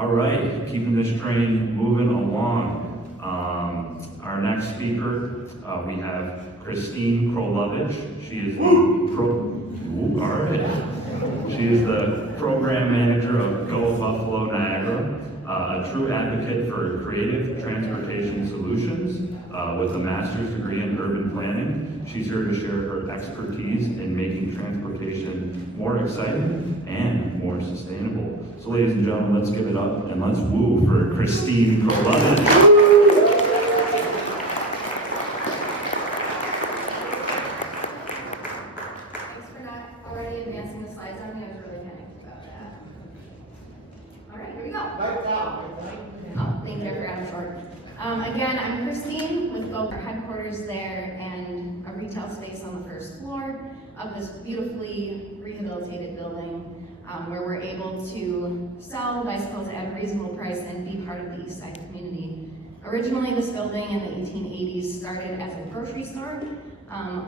All right, keeping this train moving along. Our next speaker, we have Christine Krolewicz. She is She is the program manager of Go Buffalo Niagara, a true advocate for creative transportation solutions with a master's degree in urban planning. She's here to share her expertise in making transportation more exciting and more sustainable. So ladies and gentlemen, let's give it up and let's woo for Christine Krolewicz. Again, I'm Christine with Go. Our headquarters there and a retail space on the first floor of this beautifully rehabilitated building where we're able to sell bicycles at a reasonable price and be part of the East Side community. Originally, this building in the 1880s started as a grocery store.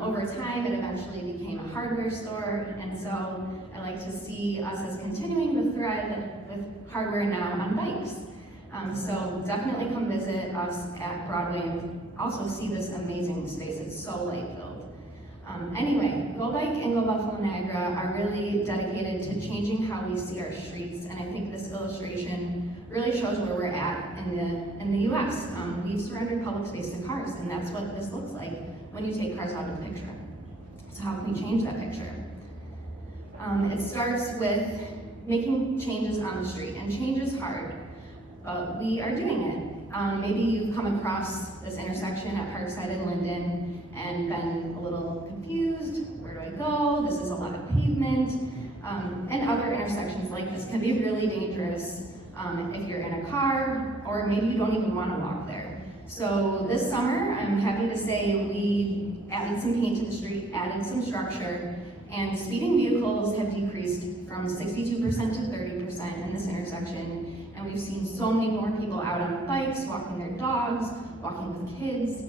Over time, it eventually became a hardware store, and so I like to see us as continuing the thread with hardware now on bikes. So definitely come visit us at Broadway and also see this amazing space. It's so light-filled. Anyway, Go Bike and Go Buffalo Niagara are really dedicated to changing how we see our streets, and I think this illustration really shows where we're at in the U.S. We've surrendered public space to cars, and that's what this looks like when you take cars out of the picture. So how can we change that picture? It starts with making changes on the street, and change is hard. But we are doing it. Maybe you've come across this intersection at Parkside and Linden and been a little confused. Where do I go? This is a lot of pavement. And other intersections like this can be really dangerous if you're in a car, or maybe you don't even want to walk there. So this summer, I'm happy to say we added some paint to the street, added some structure, and speeding vehicles have decreased from 62% to 30% in this intersection. And we've seen so many more people out on bikes, walking their dogs, walking with kids.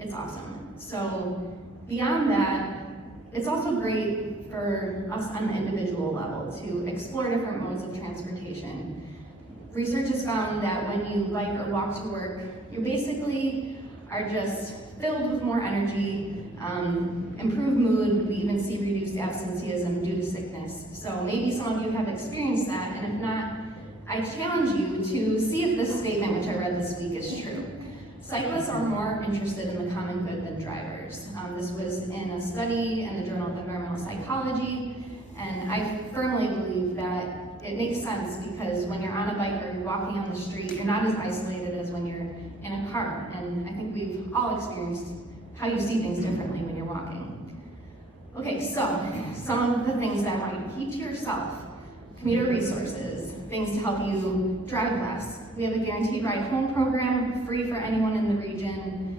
It's awesome. So beyond that, it's also great for us on the individual level to explore different modes of transportation. Research has found that when you bike or walk to work, you basically are just filled with more energy, improved mood. We even see reduced absenteeism due to sickness. So maybe some of you have experienced that, and if not, I challenge you to see if this statement, which I read this week, is true. Cyclists are more interested in the common good than drivers. This was in a study in the Journal of Environmental Psychology, and I firmly believe that it makes sense because when you're on a bike or you're walking on the street, you're not as isolated as when you're in a car. And I think we've all experienced how you see things differently when you're walking. Okay, so some of the things that I want you to keep to yourself. Commuter resources, things to help you drive less. We have a guaranteed ride home program, free for anyone in the region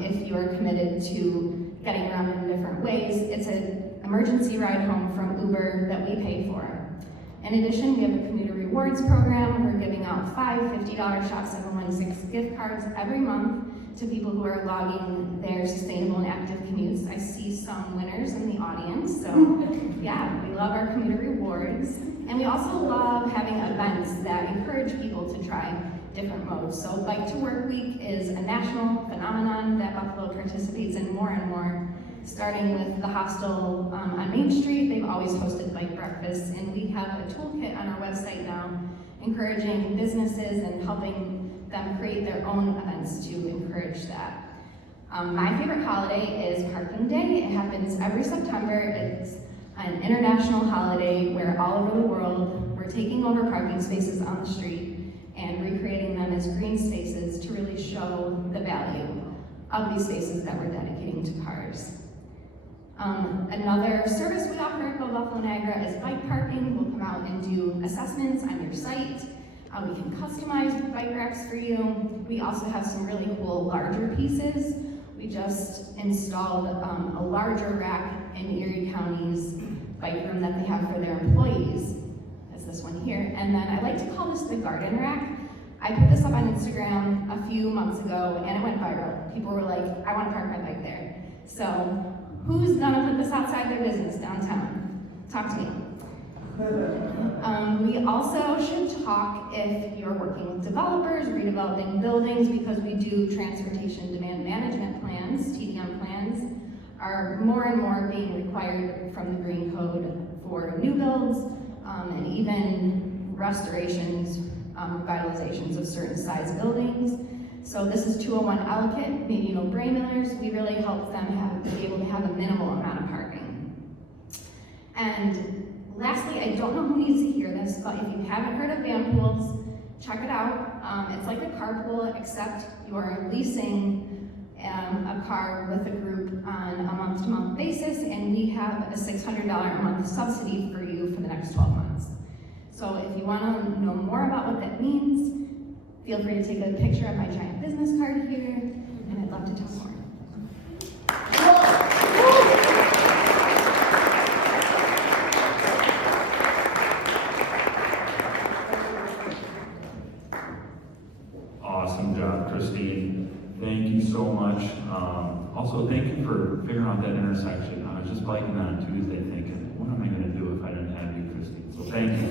if you are committed to getting around in different ways. It's an emergency ride home from Uber that we pay for. In addition, we have a commuter rewards program. We're giving out 5 $50 Shop 716 gift cards every month to people who are logging their sustainable and active commutes. I see some winners in the audience, so yeah, we love our commuter rewards. And we also love having events that encourage people to try different modes. So Bike to Work Week is a national phenomenon that Buffalo participates in more and more. Starting with the hostel on Main Street, they've always hosted bike breakfasts, and we have a toolkit on our website now encouraging businesses and helping them create their own events to encourage that. My favorite holiday is Parking Day. It happens every September. It's an international holiday where all over the world we're taking over parking spaces on the street and recreating them as green spaces to really show the value of these spaces that we're dedicating to cars. Another service we offer at Go Buffalo Niagara is bike parking. We'll come out and do assessments on your site. We can customize bike racks for you. We also have some really cool larger pieces. We just installed a larger rack in Erie County's bike room that they have for their employees. That's this one here. And then I like to call this the garden rack. I put this up on Instagram a few months ago and it went viral. People were like, I want to park my bike there. So who's gonna put this outside their business downtown? Talk to me. We also should talk if you're working with developers, redeveloping buildings, because we do transportation demand management plans, TDM plans, are more and more being required from the Green Code for new builds, and even restorations, revitalizations of certain size buildings. So this is 201 Ellicott, maybe no brain millers. We really help them be able to have a minimal amount of parking. And lastly, I don't know who needs to hear this, but if you haven't heard of van pools, check it out. It's like a carpool, except you are leasing a car with a group on a month-to-month basis, and we have a $600 a month subsidy for you for the next 12 months. So if you want to know more about what that means, feel free to take a picture of my giant business card here, and I'd love to talk more. Awesome job, Christine. Thank you so much. Also, thank you for figuring out that intersection. I was just biking on Tuesday thinking, what am I going to do if I didn't have you, Christine? So thank you.